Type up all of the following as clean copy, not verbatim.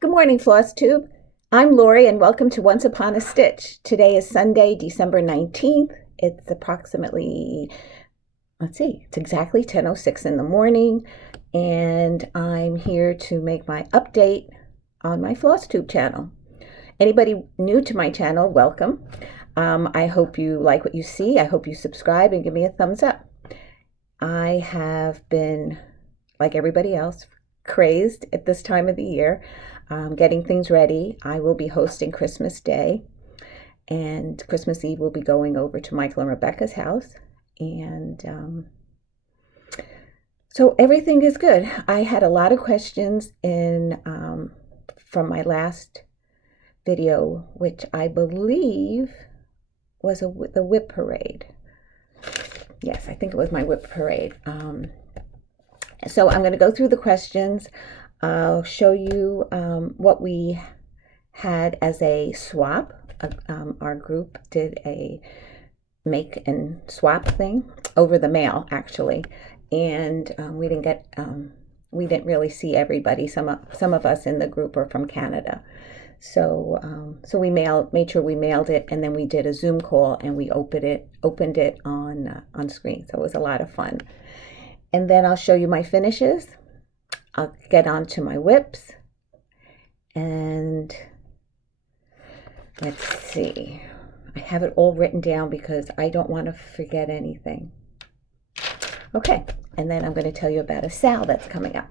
Good morning, Flosstube. I'm Lori, and welcome to Once Upon a Stitch. Today is Sunday, December 19th. It's approximately, it's exactly 10:06 in the morning, and I'm here to make my update on my Flosstube channel. Anybody new to my channel, welcome. I hope you like what you see. I hope you subscribe and give me a thumbs up. I have been, like everybody else, crazed at this time of the year, getting things ready. I will be hosting Christmas Day, and Christmas Eve we'll be going over to Michael and Rebecca's house, and so everything is good. I had a lot of questions from my last video, which I believe was the whip parade. Yes, I think it was my whip parade. So I'm going to go through the questions. I'll show you what we had as a swap. Our group did a make and swap thing over the mail, actually, and we didn't really see everybody. Some of us in the group are from Canada, so we made sure we mailed it, and then we did a Zoom call and we opened it on screen. So it was a lot of fun. And then I'll show you my finishes. I'll get on to my whips. And let's see. I have it all written down because I don't want to forget anything. Okay, and then I'm going to tell you about a sale that's coming up.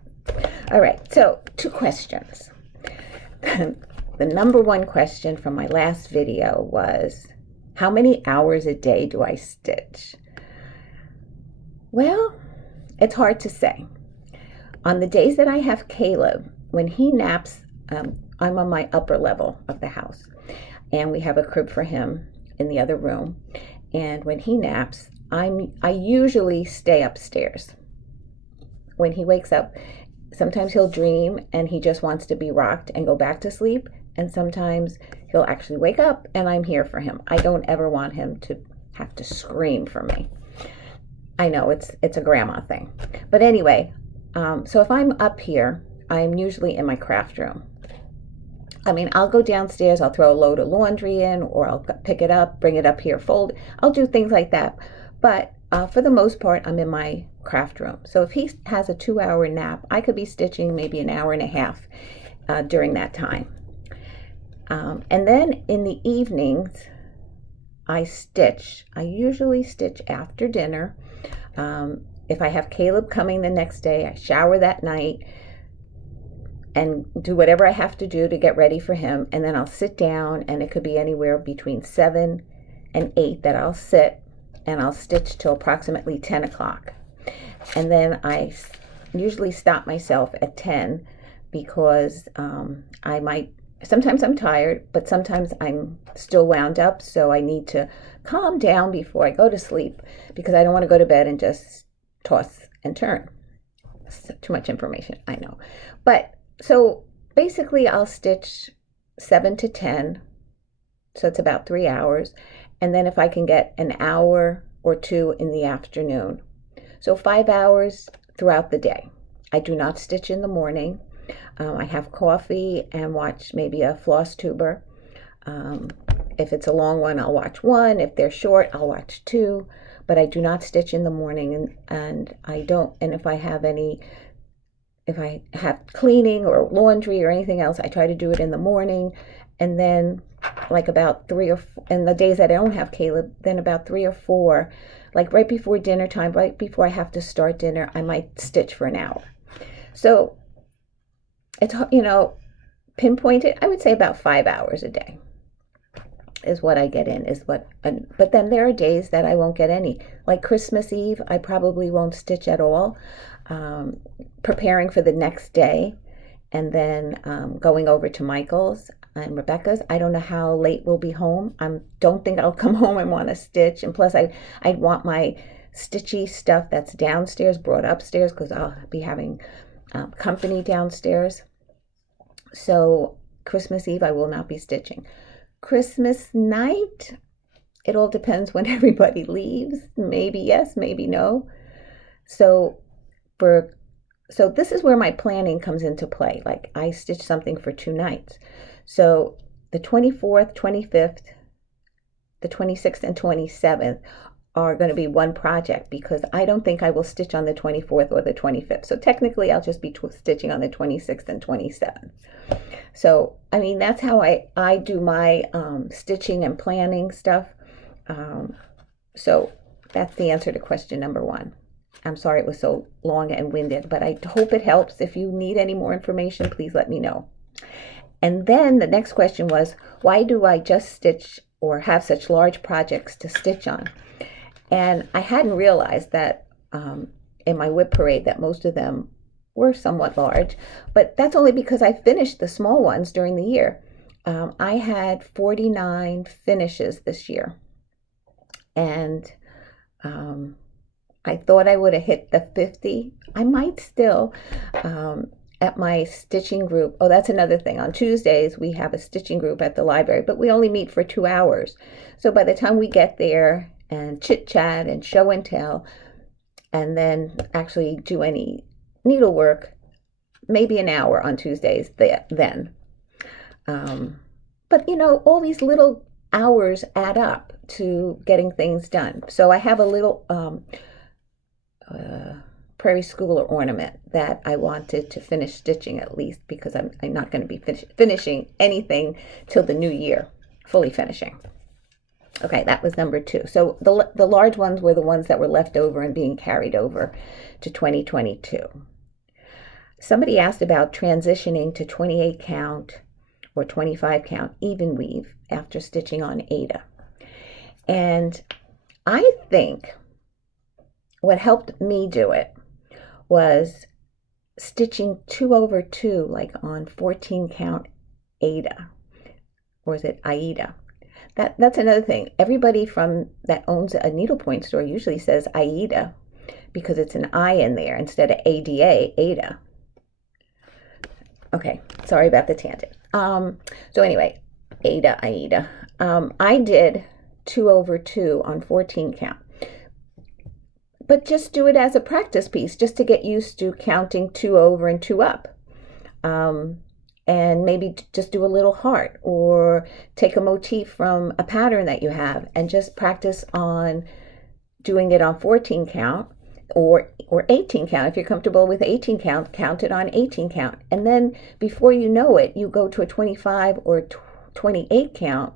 All right, so 2 questions. The number 1 question from my last video was, how many hours a day do I stitch? Well, it's hard to say. On the days that I have Caleb, when he naps, I'm on my upper level of the house, and we have a crib for him in the other room. And when he naps, I usually stay upstairs. When he wakes up, sometimes he'll dream and he just wants to be rocked and go back to sleep, and sometimes he'll actually wake up and I'm here for him. I don't ever want him to have to scream for me. I know it's a grandma thing. But anyway, so if I'm up here, I'm usually in my craft room. I mean, I'll go downstairs, I'll throw a load of laundry in, or I'll pick it up, bring it up here, fold. I'll do things like that. But for the most part, I'm in my craft room. So if he has a 2-hour nap, I could be stitching maybe an hour and a half during that time. And then in the evenings, I usually stitch after dinner. If I have Caleb coming the next day, I shower that night and do whatever I have to do to get ready for him. And then I'll sit down, and it could be anywhere between 7 and 8 that I'll sit, and I'll stitch till approximately 10 o'clock. And then I usually stop myself at 10 because sometimes I'm tired, but sometimes I'm still wound up, so I need to calm down before I go to sleep because I don't want to go to bed and just toss and turn. Too much information, I know. But so basically I'll stitch 7 to 10, so it's about 3 hours, and then if I can get an hour or 2 in the afternoon. So 5 hours throughout the day. I do not stitch in the morning. I have coffee and watch maybe a Flosstuber. If it's a long one, I'll watch 1. If they're short, I'll watch 2. But I do not stitch in the morning, and I don't. And if I have cleaning or laundry or anything else, I try to do it in the morning. And then, like about 3 or 4, and the days that I don't have Caleb, then about 3 or 4, like right before dinner time, right before I have to start dinner, I might stitch for an hour. So it's, pinpointed, I would say about 5 hours a day is what I get in, but then there are days that I won't get any. Like Christmas Eve, I probably won't stitch at all, preparing for the next day, and then going over to Michael's and Rebecca's. I don't know how late we'll be home. I don't think I'll come home and want to stitch, and plus I'd want my stitchy stuff that's downstairs brought upstairs because I'll be having company downstairs. So Christmas Eve, I will not be stitching. Christmas night, it all depends when everybody leaves. Maybe yes, maybe no. So for so this is where my planning comes into play. Like I stitch something for 2 nights. So the 24th, 25th, the 26th, and 27th are going to be one project because I don't think I will stitch on the 24th or the 25th. So technically I'll just be stitching on the 26th and 27th. So, I mean, that's how I do my stitching and planning stuff. So that's the answer to question number 1. I'm sorry it was so long and winded, but I hope it helps. If you need any more information, please let me know. And then the next question was, why do I just stitch or have such large projects to stitch on? And I hadn't realized that in my whip parade that most of them were somewhat large, but that's only because I finished the small ones during the year. I had 49 finishes this year, and I thought I would have hit the 50. I might still. At my stitching group. Oh, that's another thing. On Tuesdays, we have a stitching group at the library, but we only meet for 2 hours. So by the time we get there and chit chat and show and tell, and then actually do any needlework, maybe an hour on Tuesdays then. But you know, all these little hours add up to getting things done. So I have a little prairie schooler ornament that I wanted to finish stitching at least, because I'm not going to be finishing anything till the new year, fully finishing. Okay, that was number 2. So the large ones were the ones that were left over and being carried over to 2022. Somebody asked about transitioning to 28 count or 25 count even weave after stitching on Aida. And I think what helped me do it was stitching 2/2 like on 14 count Aida, or is it Aida? That's another thing. Everybody from that owns a needlepoint store usually says Aida because it's an I in there instead of ADA, Aida. Okay, sorry about the tangent. So anyway, Aida. I did 2/2 on 14 count. But just do it as a practice piece, just to get used to counting 2 over and 2 up. And maybe just do a little heart, or take a motif from a pattern that you have and just practice on doing it on 14 count or 18 count. If you're comfortable with 18 count, count it on 18 count. And then before you know it, you go to a 25 or 28 count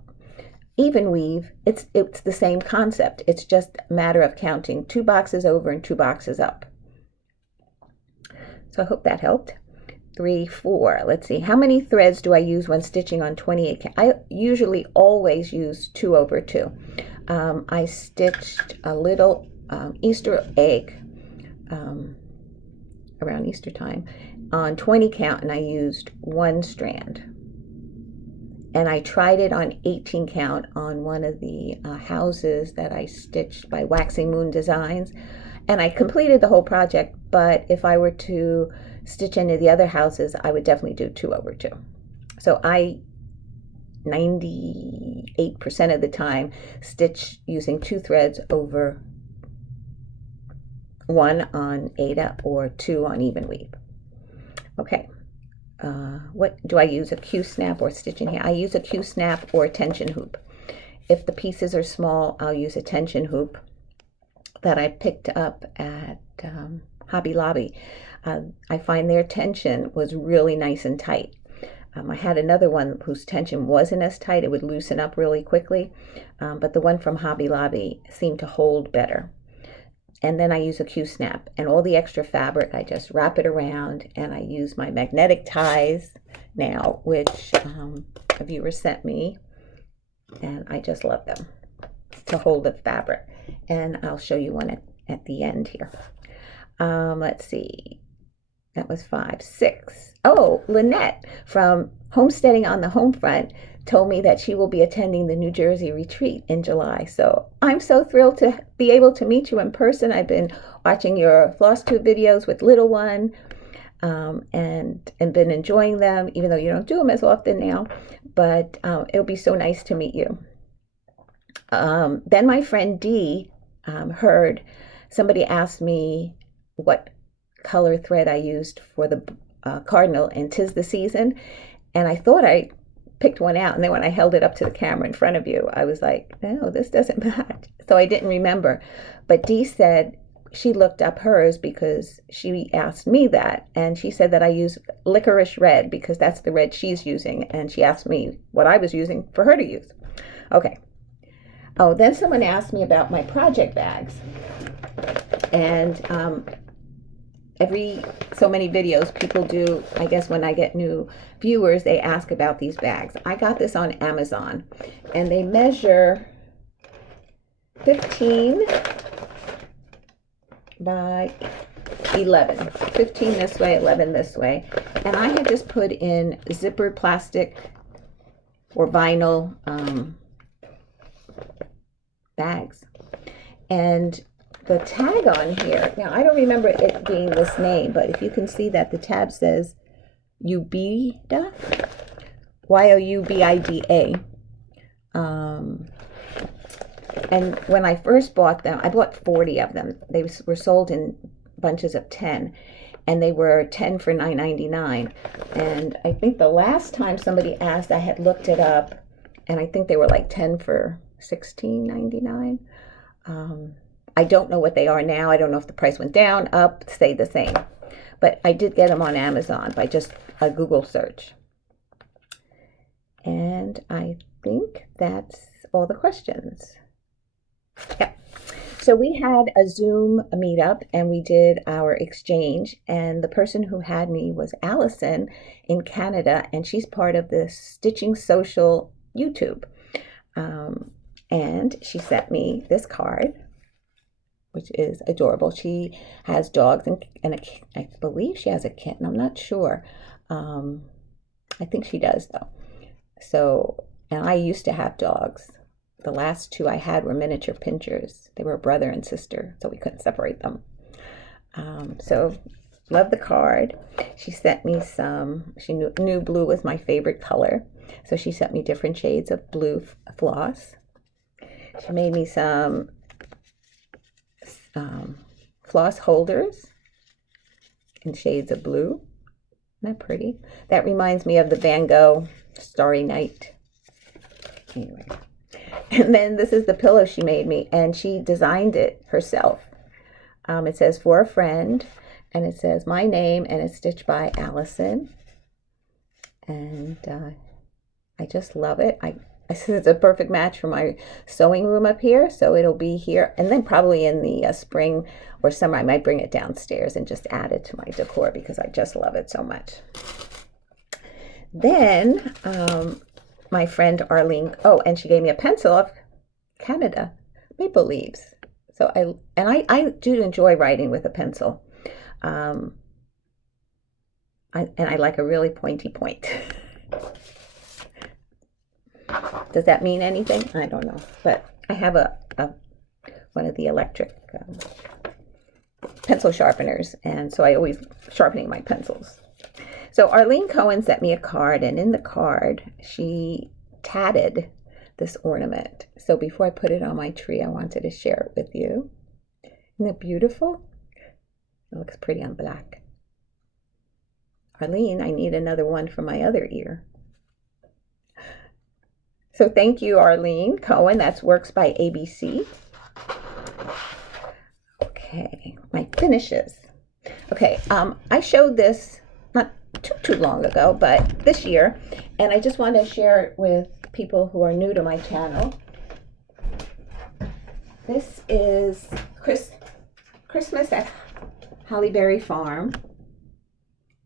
even weave. It's the same concept. It's just a matter of counting 2 boxes over and 2 boxes up. So I hope that helped. 3, 4. Let's see. How many threads do I use when stitching on 28 count? I usually always use 2/2. I stitched a little Easter egg around Easter time on 20 count, and I used 1 strand. And I tried it on 18 count on one of the houses that I stitched by Waxing Moon Designs. And I completed the whole project, but if I were to stitch any of the other houses, I would definitely do 2/2. So I 98% of the time stitch using 2 threads over 1 on Aida or 2 on even weave. Okay. What do I use, a Q-snap or stitching here? I use a Q-snap or a tension hoop. If the pieces are small, I'll use a tension hoop that I picked up at Hobby Lobby. I find their tension was really nice and tight. I had another one whose tension wasn't as tight. It would loosen up really quickly, but the one from Hobby Lobby seemed to hold better. And then I use a Q-snap, and all the extra fabric, I just wrap it around, and I use my magnetic ties now, which a viewer sent me, and I just love them to hold the fabric. And I'll show you one at the end here. Let's see. That was 5, 6. Oh, Lynette from Homesteading on the Homefront told me that she will be attending the New Jersey retreat in July. So I'm so thrilled to be able to meet you in person. I've been watching your Flosstube videos with little one and been enjoying them, even though you don't do them as often now. But it'll be so nice to meet you. Then my friend Dee heard somebody ask me what color thread I used for the cardinal in 'Tis the Season, and I thought I picked one out, and then when I held it up to the camera in front of you, I was like, no, this doesn't match. So I didn't remember. But Dee said she looked up hers because she asked me that, and she said that I use licorice red because that's the red she's using, and she asked me what I was using for her to use. Okay. Oh, then someone asked me about my project bags, and every so many videos people do, I guess when I get new viewers, they ask about these bags. I got this on Amazon, and they measure 15 by 11. 15 this way, 11 this way. And I had just put in zippered plastic or vinyl bags. And the tag on here, now I don't remember it being this name, but if you can see that the tab says Youbida, Youbida. And when I first bought them, I bought 40 of them. They were sold in bunches of 10, and they were 10 for $9.99. And I think the last time somebody asked, I had looked it up, and I think they were like 10 for $16.99. I don't know what they are now. I don't know if the price went down, up, stayed the same. But I did get them on Amazon by just a Google search. And I think that's all the questions. Yep. So we had a Zoom meetup, and we did our exchange, and the person who had me was Allison in Canada, and she's part of the Stitching Social YouTube. And she sent me this card, which is adorable. She has dogs, and I believe she has a kitten. I'm not sure. I think she does, though. So, and I used to have dogs. The last two I had were miniature pinchers. They were brother and sister, so we couldn't separate them. So, love the card. She sent me some, she knew blue was my favorite color, so she sent me different shades of blue floss. She made me some floss holders in shades of blue. Isn't that pretty? That reminds me of the Van Gogh Starry Night. Anyway. And then this is the pillow she made me, and she designed it herself. It says, for a friend, and it says my name, and it's stitched by Allison. And I just love it. I said it's a perfect match for my sewing room up here, so it'll be here. And then probably in the spring or summer, I might bring it downstairs and just add it to my decor because I just love it so much. Then my friend Arlene, and she gave me a pencil of Canada maple leaves. So I do enjoy writing with a pencil. And I like a really pointy point. Does that mean anything? I don't know. But I have one of the electric pencil sharpeners, and so I always sharpening my pencils. So Arlene Cohen sent me a card, and in the card, she tatted this ornament. So before I put it on my tree, I wanted to share it with you. Isn't it beautiful? It looks pretty on black. Arlene, I need another one for my other ear. So thank you, Arlene Cohen. That's Works by ABC. Okay, my finishes. Okay, I showed this not too long ago, but this year, and I just want to share it with people who are new to my channel. This is Christmas at Hollyberry Farm,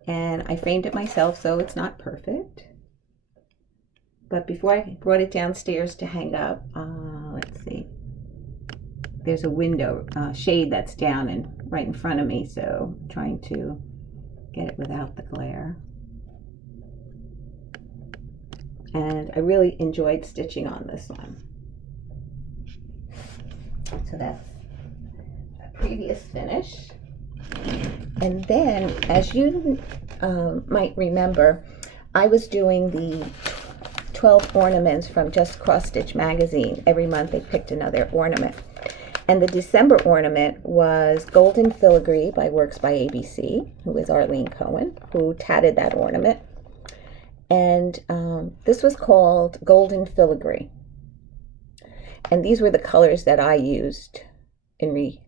and I framed it myself, so it's not perfect. But before I brought it downstairs to hang up, let's see, there's a window shade that's down and right in front of me, so I'm trying to get it without the glare. And I really enjoyed stitching on this one. So that's a previous finish. And then, as you might remember, I was doing the 12 ornaments from Just Cross Stitch magazine. Every month they picked another ornament. And the December ornament was Golden Filigree by Works by ABC, who is Arlene Cohen, who tatted that ornament. And this was called Golden Filigree. And these were the colors that I used in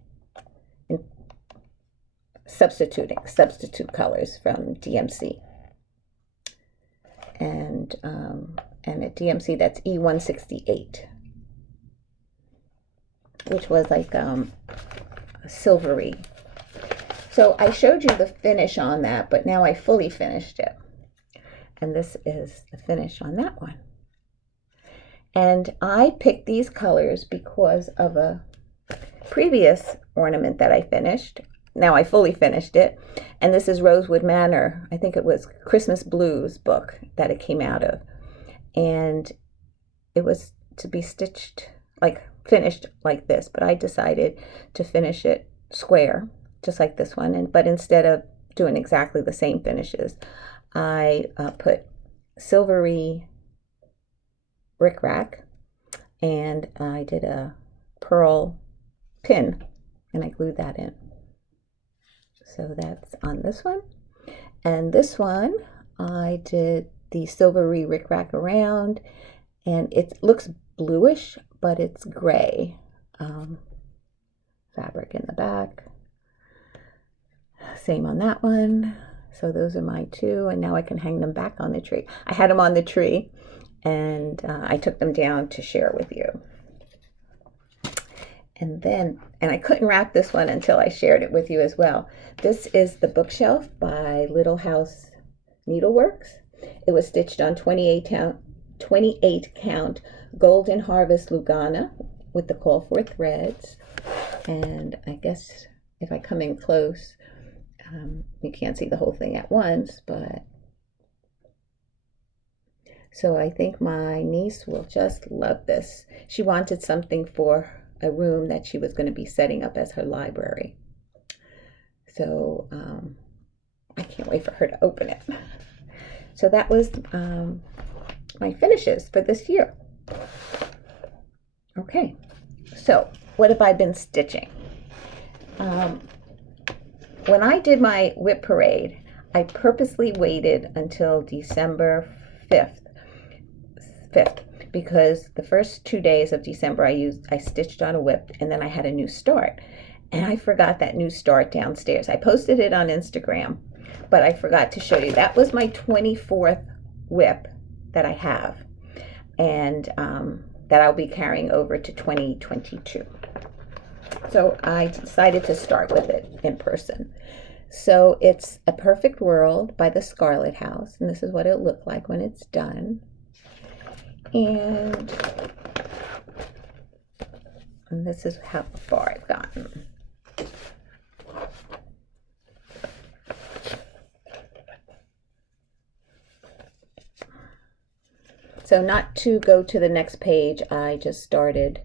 substitute colors from DMC. And at DMC, that's E168, which was like silvery. So I showed you the finish on that, but now I fully finished it. And this is the finish on that one. And I picked these colors because of a previous ornament that I finished. Now I fully finished it. And this is Rosewood Manor. I think it was Christmas Blues book that it came out of. And it was to be stitched, like finished like this. But I decided to finish it square, just like this one. But instead of doing exactly the same finishes, I put silvery rickrack, and I did a pearl pin, and I glued that in. So that's on this one. And this one, I did the silvery rickrack around, and it looks bluish, but it's gray. Fabric in the back. Same on that one. So those are my two, and now I can hang them back on the tree. I had them on the tree, and I took them down to share with you. And I couldn't wrap this one until I shared it with you as well. This is the bookshelf by Little House Needleworks. It was stitched on 28 count Golden Harvest Lugana with the call for threads. And I guess if I come in close, you can't see the whole thing at once, but so I think my niece will just love this. She wanted something for a room that she was going to be setting up as her library. So I can't wait for her to open it. So that was my finishes for this year. Okay, so what have I been stitching? When I did my whip parade, I purposely waited until December 5th, because the first 2 days of December I stitched on a whip, and then I had a new start. And I forgot that new start downstairs. I posted it on Instagram, but I forgot to show you. That was my 24th whip that I have, and that I'll be carrying over to 2022. So I decided to start with it in person. So it's A Perfect World by the Scarlet House, and this is what it'll look like when it's done. And this is how far I've gotten. So not to go to the next page, I started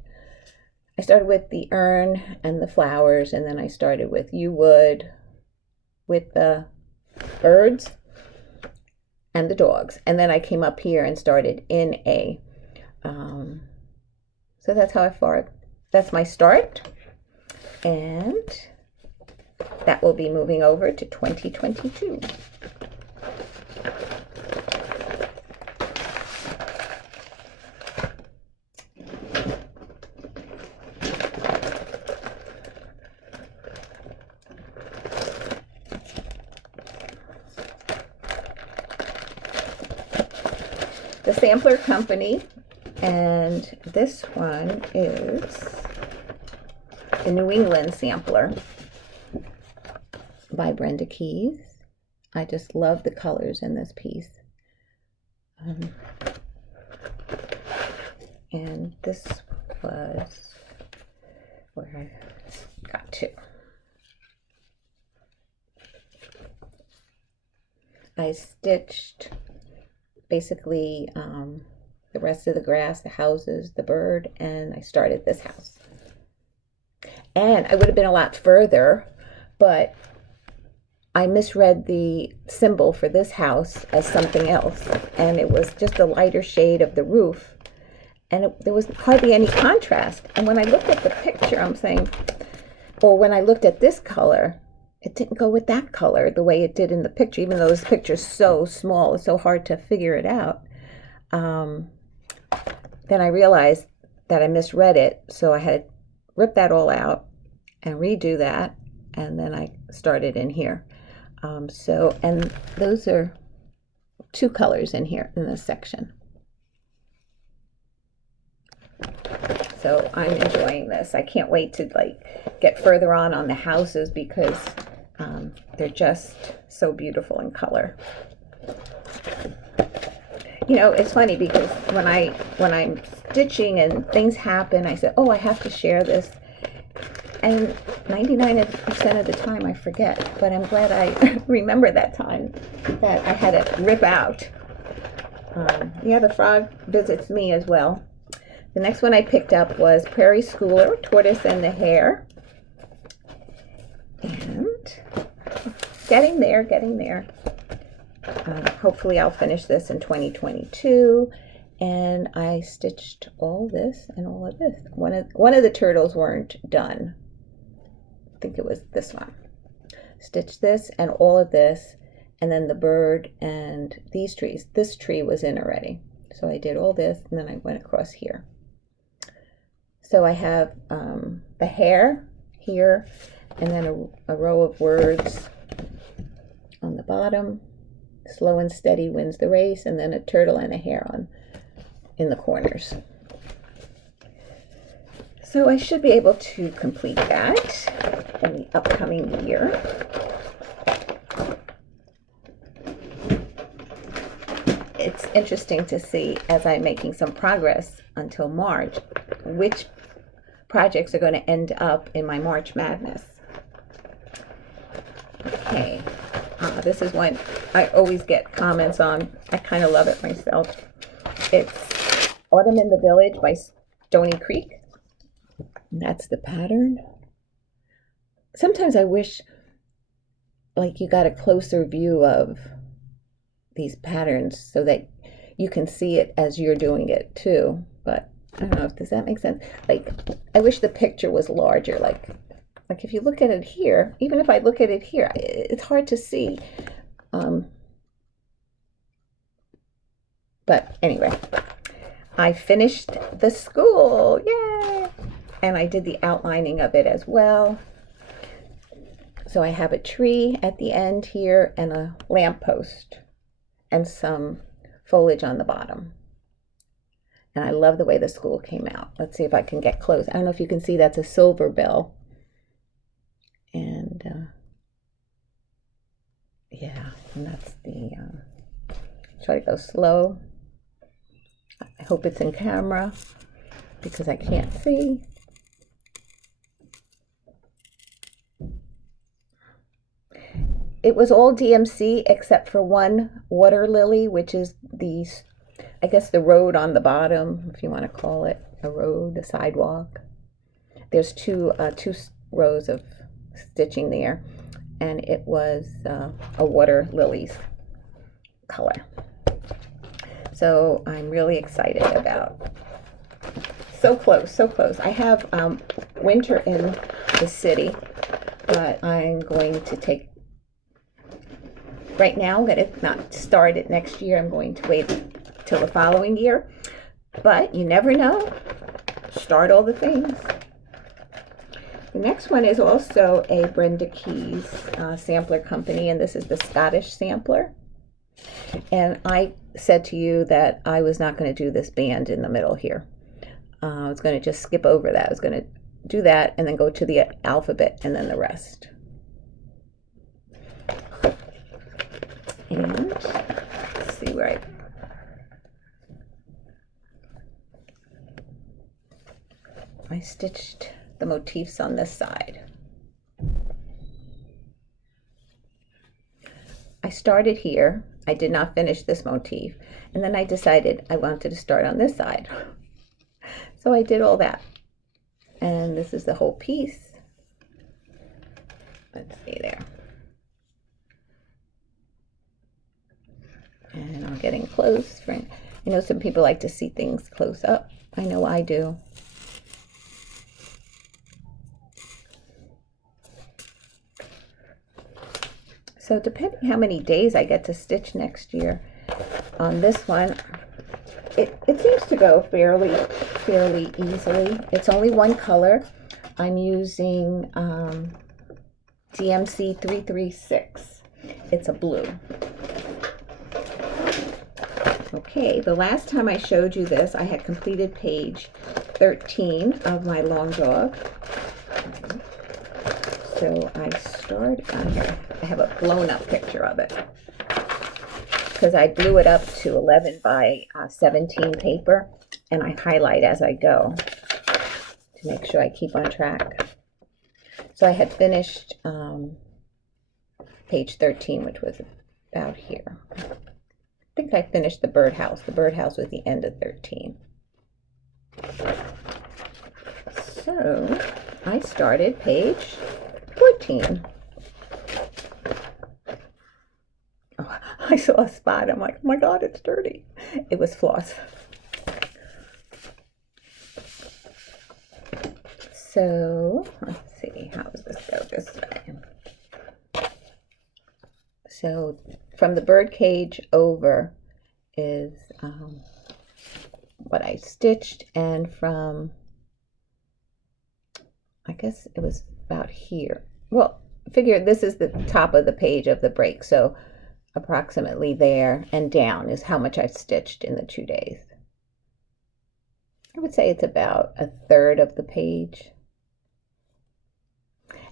with the urn and the flowers, and then I started with yew wood, with the birds and the dogs, and then I came up here and started in A. So that's how that's my start, and that will be moving over to 2022. The Sampler Company, and this one is the New England Sampler by Brenda Keys. I just love the colors in this piece. And this was where I got to. I stitched basically the rest of the grass, the houses, the bird, and I started this house. And I would have been a lot further, but I misread the symbol for this house as something else, and it was just a lighter shade of the roof, and there was hardly any contrast. And when I looked at the picture, I'm saying, or when I looked at this color, it didn't go with that color the way it did in the picture, even though this picture's so small, it's so hard to figure it out. Then I realized that I misread it, so I had to rip that all out and redo that, and then I started in here. And those are 2 colors in here in this section. So I'm enjoying this. I can't wait to get further on the houses because they're just so beautiful in color. It's funny because when I'm stitching and things happen, I said, oh, I have to share this. And 99% of the time I forget, but I'm glad I remember that time that I had to rip out. The frog visits me as well. The next one I picked up was Prairie Schooler, Tortoise and the Hare. And getting there. Hopefully I'll finish this in 2022. And I stitched all this and all of this. One of the turtles weren't done. I think it was this one. Stitched this and all of this, and then the bird and these trees. This tree was in already. So I did all this, and then I went across here. So I have the hare here, and then a row of words on the bottom. Slow and steady wins the race, and then a turtle and a hare in the corners. So I should be able to complete that in the upcoming year. It's interesting to see, as I'm making some progress until March, which projects are going to end up in my March Madness. Okay, this is one I always get comments on. I kind of love it myself. It's Autumn in the Village by Stony Creek. And that's the pattern. Sometimes I wish you got a closer view of these patterns so that you can see it as you're doing it too. But I don't know, does that make sense? I wish the picture was larger. Like if you look at it here, even if I look at it here, it's hard to see. But anyway, I finished the school, yay! And I did the outlining of it as well. So I have a tree at the end here and a lamppost and some foliage on the bottom. And I love the way the school came out. Let's see if I can get close. I don't know if you can see, that's a silver bell. And yeah, and that's the, try to go slow. I hope it's in camera because I can't see. It was all DMC except for one water lily, which is I guess the road on the bottom, if you want to call it a road, a sidewalk. There's two rows of stitching there, and it was a water lily's color. So I'm really excited about. So close, so close. I have winter in the city, but I'm going to take. Right now, I'm going to not start it next year. I'm going to wait till the following year. But you never know. Start all the things. The next one is also a Brenda Keyes sampler company, and this is the Scottish sampler. And I said to you that I was not going to do this band in the middle here. I was going to just skip over that. I was going to do that and then go to the alphabet and then the rest. And let's see where I stitched the motifs on this side. I started here. I did not finish this motif, and then I decided I wanted to start on this side. So I did all that. And this is the whole piece. Let's see there. And I'm getting close. I know some people like to see things close up. I know I do. So depending how many days I get to stitch next year on this one, it seems to go fairly easily. It's only one color. I'm using DMC 336. It's a blue. Okay, the last time I showed you this, I had completed page 13 of my long dog. So I I have a blown up picture of it because I blew it up to 11 by 17 paper, and I highlight as I go to make sure I keep on track. So I had finished page 13, which was about here. I think I finished the birdhouse. The birdhouse was the end of 13. So I started page 14. Oh, I saw a spot. I'm like, oh my God, it's dirty. It was floss. So let's see, how does this go this way? So from the bird cage over is what I stitched, and from, I guess it was about here. Well, figure this is the top of the page of the break, so approximately there and down is how much I've stitched in the 2 days. I would say it's about a third of the page.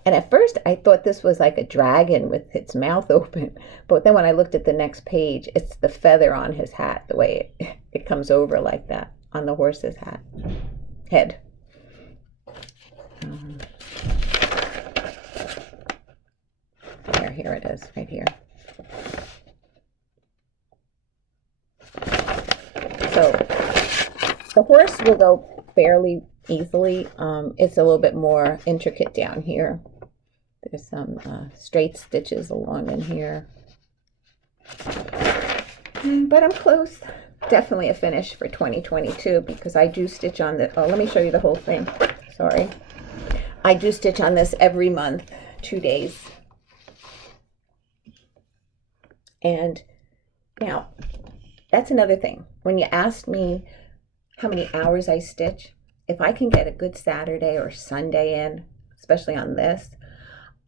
And at first I thought this was like a dragon with its mouth open, but then when I looked at the next page, it's the feather on his hat, the way it comes over like that on the horse's head. Here it is, right here. So the horse will go fairly easily. It's a little bit more intricate down here. There's some straight stitches along in here. But I'm close. Definitely a finish for 2022 because I do stitch on the, oh, let me show you the whole thing. Sorry. I do stitch on this every month, 2 days. And now, that's another thing. When you asked me how many hours I stitch, if I can get a good Saturday or Sunday in, especially on this,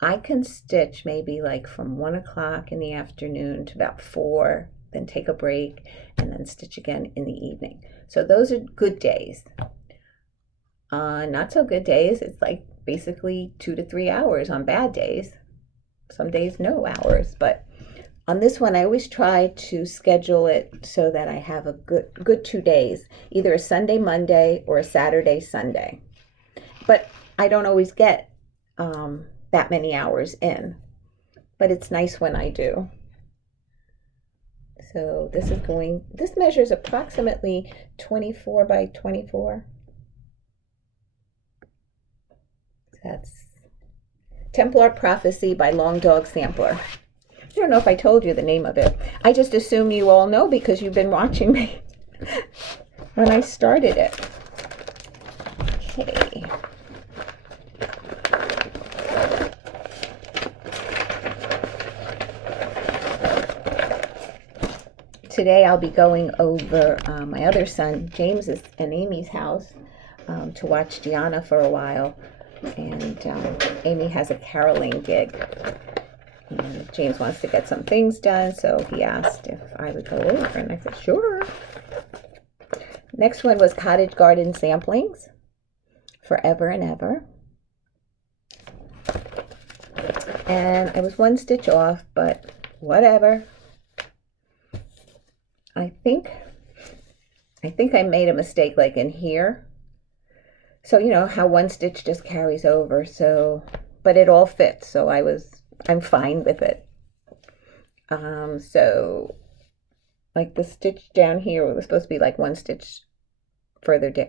I can stitch maybe like from 1 o'clock in the afternoon to about 4, then take a break, and then stitch again in the evening. So those are good days. Not so good days, it's like basically 2 to 3 hours on bad days. Some days no hours, but on this one, I always try to schedule it so that I have a good 2 days, either a Sunday, Monday, or a Saturday, Sunday. But I don't always get that many hours in, but it's nice when I do. So this measures approximately 24 by 24. That's Templar Prophecy by Long Dog Sampler. I don't know if I told you the name of it. I just assume you all know because you've been watching me when I started it. Okay. Today I'll be going over my other son, James's and Amy's house to watch Gianna for a while. And Amy has a caroling gig. And James wants to get some things done, so he asked if I would go over, and I said, sure. Next one was Cottage Garden Samplings, Forever and Ever. And I was 1 stitch off, but whatever. I think I made a mistake like in here. So you know how 1 stitch just carries over, so, but it all fits, so I'm fine with it. So like the stitch down here was supposed to be like 1 stitch further. I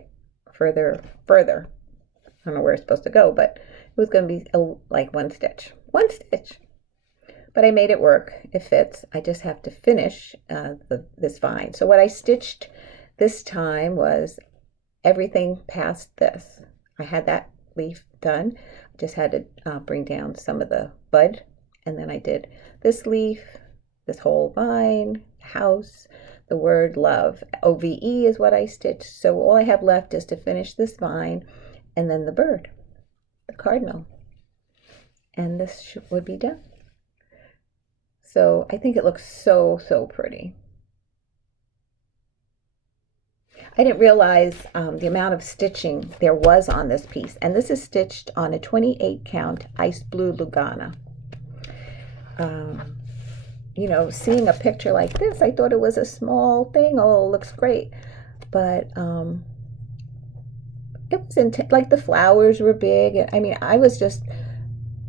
don't know where it's supposed to go, but it was going to be like 1 stitch. 1 stitch. but I made it work. It fits. I just have to finish this vine. So what I stitched this time was everything past this. I had that leaf done. I just had to bring down some of the bud, and then I did this leaf, this whole vine, house, the word love. OVE is what I stitched. So all I have left is to finish this vine and then the bird, the cardinal. And this would be done. So I think it looks so, so pretty. I didn't realize the amount of stitching there was on this piece. And this is stitched on a 28 count ice blue lugana. You know, seeing a picture like this, I thought it was a small thing. Oh, it looks great. But it was like the flowers were big. I mean, I was just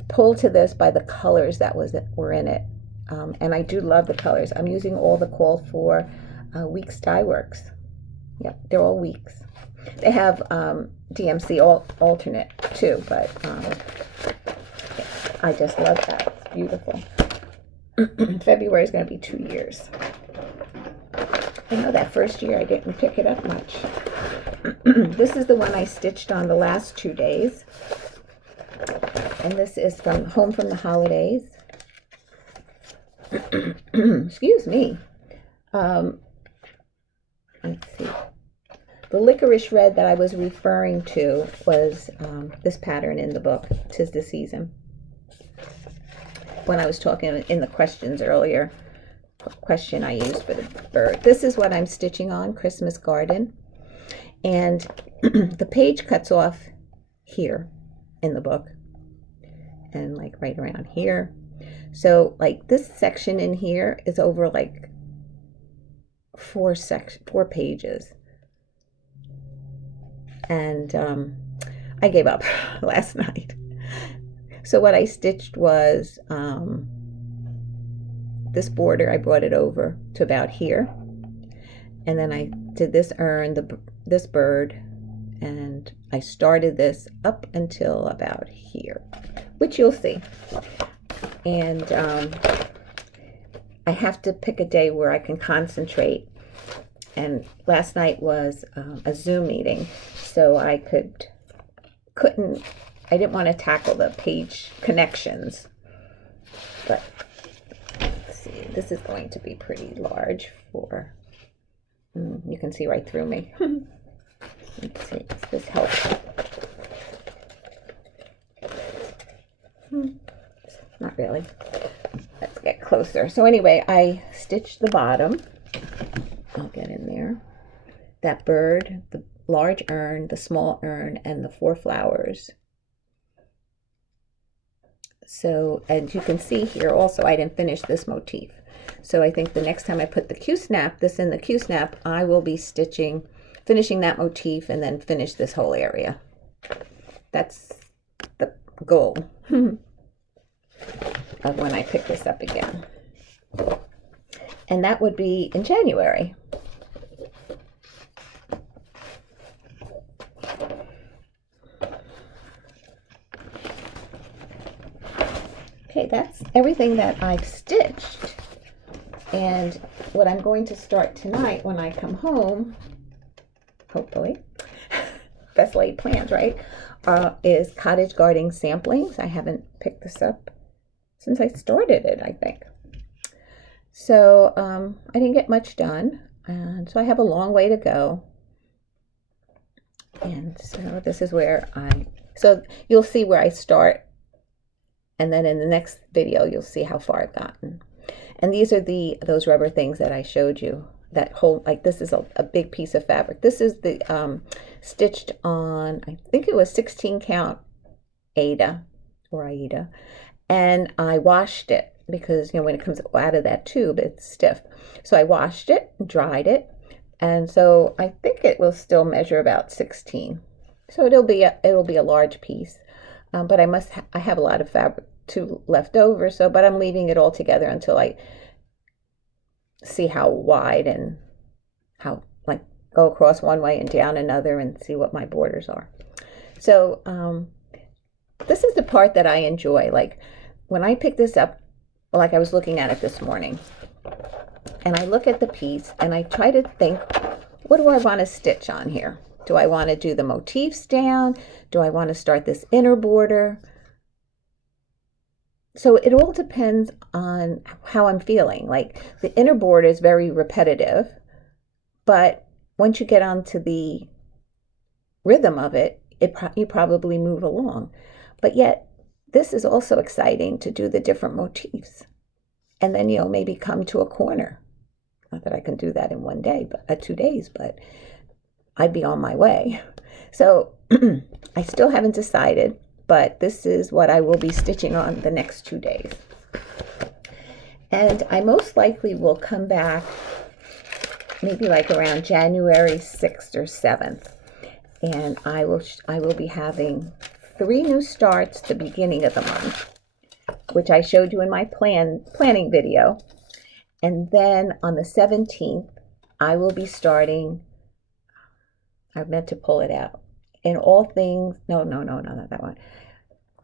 pulled to this by the colors that were in it. And I do love the colors. I'm using all the call for Weeks Dye Works. Yep, they're all Weeks. They have DMC alternate too, but I just love that. It's beautiful. February is going to be 2 years. I know that first year I didn't pick it up much. This is the one I stitched on the last 2 days. And this is from Home from the Holidays. Excuse me. Let's see. The licorice red that I was referring to was this pattern in the book, 'Tis the Season. When I was talking in the questions earlier, question I used for the bird. This is what I'm stitching on, Christmas Garden. And the page cuts off here in the book. And like right around here. So like this section in here is over like 4 pages. And I gave up last night. So what I stitched was this border. I brought it over to about here. And then I did this urn, this bird, and I started this up until about here, which you'll see. And I have to pick a day where I can concentrate. And last night was a Zoom meeting, so I didn't want to tackle the page connections. But let's see, this is going to be pretty large for, you can see right through me. Let's see, does this help? Not really. Let's get closer. So anyway, I stitched the bottom. I'll get in there. That bird, the large urn, the small urn, and the 4 flowers. So, and you can see here also, I didn't finish this motif. So I think the next time I put the Q-snap, this in the Q-snap, I will be finishing that motif and then finish this whole area. That's the goal of when I pick this up again. And that would be in January. Okay, that's everything that I've stitched. And what I'm going to start tonight when I come home, hopefully, best laid plans, right, is cottage gardening samplings. I haven't picked this up since I started it, I think. So I didn't get much done, and so I have a long way to go. And so this is where so you'll see where I start, and then in the next video you'll see how far I've gotten. And these are those rubber things that I showed you that hold, like this is a big piece of fabric. This is the stitched on, I think it was 16 count aida, and I washed it because, you know, when it comes out of that tube, it's stiff. So I washed it, dried it, and so I think it will still measure about 16. So it'll be a large piece, but I have a lot of fabric left over. So, but I'm leaving it all together until I see how wide and how, like, go across one way and down another and see what my borders are. So this is the part that I enjoy. Like when I pick this up well, like I was looking at it this morning, and I look at the piece and I try to think, what do I want to stitch on here? Do I want to do the motifs down? Do I want to start this inner border? So it all depends on how I'm feeling. Like the inner border is very repetitive, but once you get onto the rhythm of it, you probably move along. But yet, this is also exciting to do the different motifs. And then, maybe come to a corner. Not that I can do that in one day, but 2 days, but I'd be on my way. So I still haven't decided, but this is what I will be stitching on the next 2 days. And I most likely will come back maybe like around January 6th or 7th. And I will be having 3 new starts the beginning of the month, which I showed you in my planning video. And then on the 17th, I will be starting, I meant to pull it out, In All Things, no, not that one,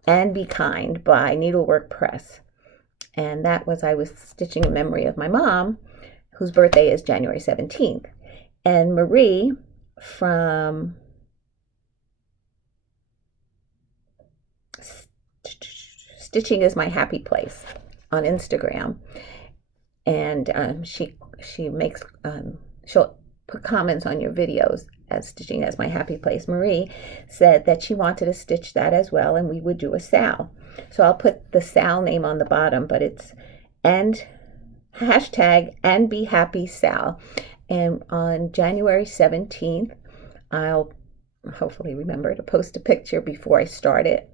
And Be Kind by Needlework Press. And that was, I was stitching in memory of my mom, whose birthday is January 17th. And Marie from Stitching is My Happy Place on Instagram. And she makes, she'll put comments on your videos as Stitching as My Happy Place. Marie said that she wanted to stitch that as well, and we would do a Sal. So I'll put the Sal name on the bottom, but it's hashtag and be happy Sal. And on January 17th, I'll hopefully remember to post a picture before I start it.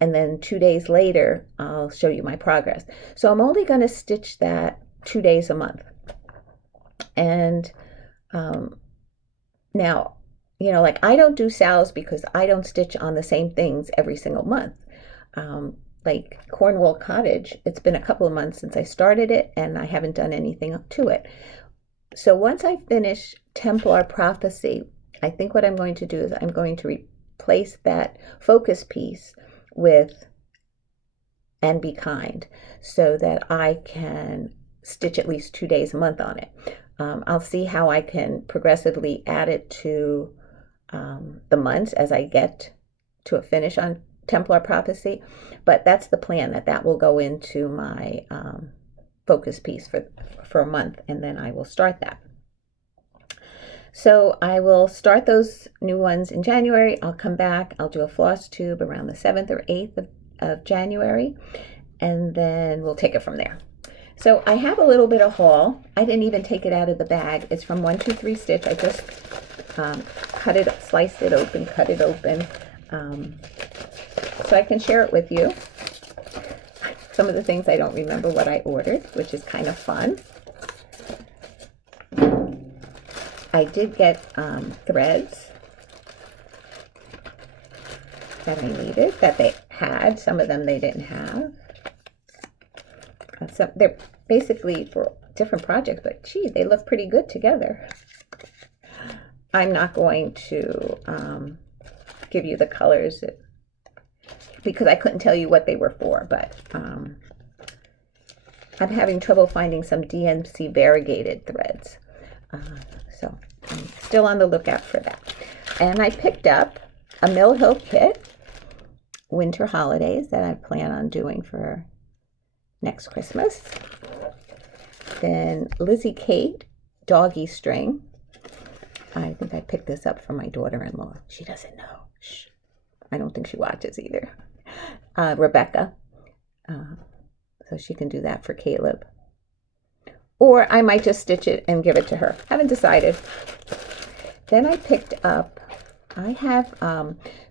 And then 2 days later, I'll show you my progress. So I'm only going to stitch that 2 days a month. And now, like I don't do Sals because I don't stitch on the same things every single month. Like Cornwall Cottage, it's been a couple of months since I started it, and I haven't done anything to it. So once I finish Templar Prophecy, I think what I'm going to do is I'm going to replace that focus piece with And Be Kind, so that I can stitch at least 2 days a month on it. I'll see how I can progressively add it to the months as I get to a finish on Templar Prophecy, but that's the plan, that will go into my focus piece for a month, and then I will start that. So I will start those new ones in January. I'll come back, I'll do a Flosstube around the 7th or 8th of January, and then we'll take it from there. So I have a little bit of haul. I didn't even take it out of the bag. It's from 123 Stitch. I just sliced it open, cut it open, so I can share it with you. Some of the things I don't remember what I ordered, which is kind of fun. I did get threads that I needed, that they had. Some of them they didn't have. So they're basically for different projects, but gee, they look pretty good together. I'm not going to give you the colors because I couldn't tell you what they were for, but I'm having trouble finding some DMC variegated threads. So I'm still on the lookout for that. And I picked up a Mill Hill kit, winter holidays, that I plan on doing for next Christmas. Then Lizzie Kate doggy string. I think I picked this up from my daughter-in-law. She doesn't know. Shh. I don't think she watches either. Rebecca. So she can do that for Caleb. Or I might just stitch it and give it to her. Haven't decided. Then I picked up, I have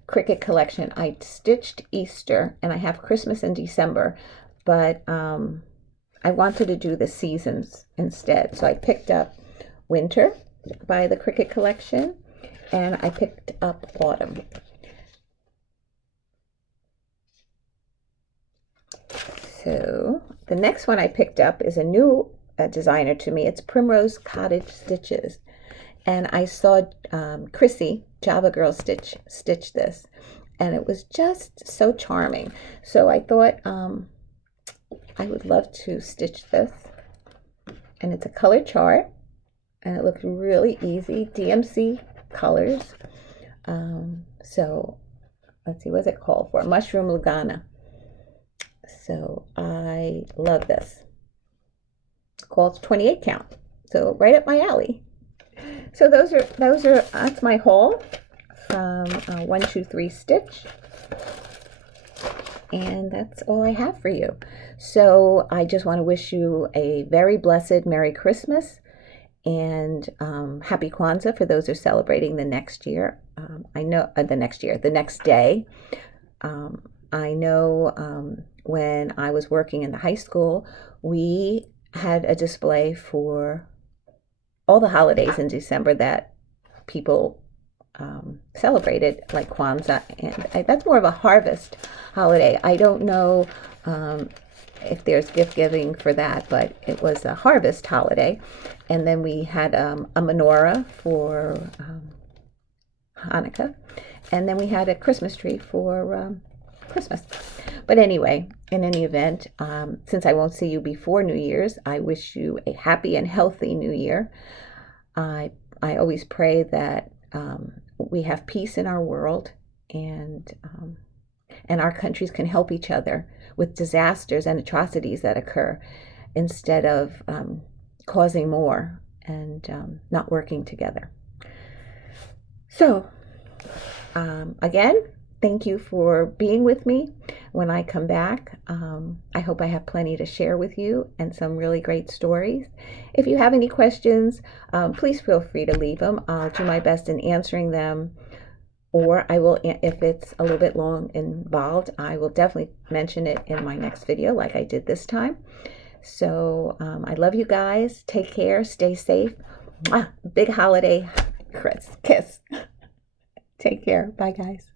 Cricut collection. I stitched Easter, and I have Christmas in December, but I wanted to do the seasons instead. So I picked up Winter by the Cricut collection, and I picked up Autumn. So the next one I picked up is a new designer to me. It's Primrose Cottage Stitches, and I saw Christi, Java Girl, stitch this, and it was just so charming. So I thought I would love to stitch this, and it's a color chart, and it looks really easy, DMC colors. So let's see, what's it called for? Mushroom Lugana. So I love this. It's called 28 count. So right up my alley. So that's my haul from 123 Stitch. And that's all I have for you. So I just want to wish you a very blessed Merry Christmas and Happy Kwanzaa for those who are celebrating the next year. I know the next day. I know when I was working in the high school, we had a display for all the holidays in December that people celebrated, like Kwanzaa, and that's more of a harvest holiday. I don't know if there's gift giving for that, but it was a harvest holiday. And then we had a menorah for Hanukkah, and then we had a Christmas tree for Christmas. But anyway, in any event, since I won't see you before New Year's, I wish you a happy and healthy New Year. I always pray that we have peace in our world, and our countries can help each other with disasters and atrocities that occur, instead of causing more and not working together. So, again, thank you for being with me. When I come back, I hope I have plenty to share with you and some really great stories. If you have any questions, please feel free to leave them. I'll do my best in answering them, or I will, if it's a little bit long involved, I will definitely mention it in my next video like I did this time. So I love you guys. Take care. Stay safe. Mwah! Big holiday kiss. Take care. Bye, guys.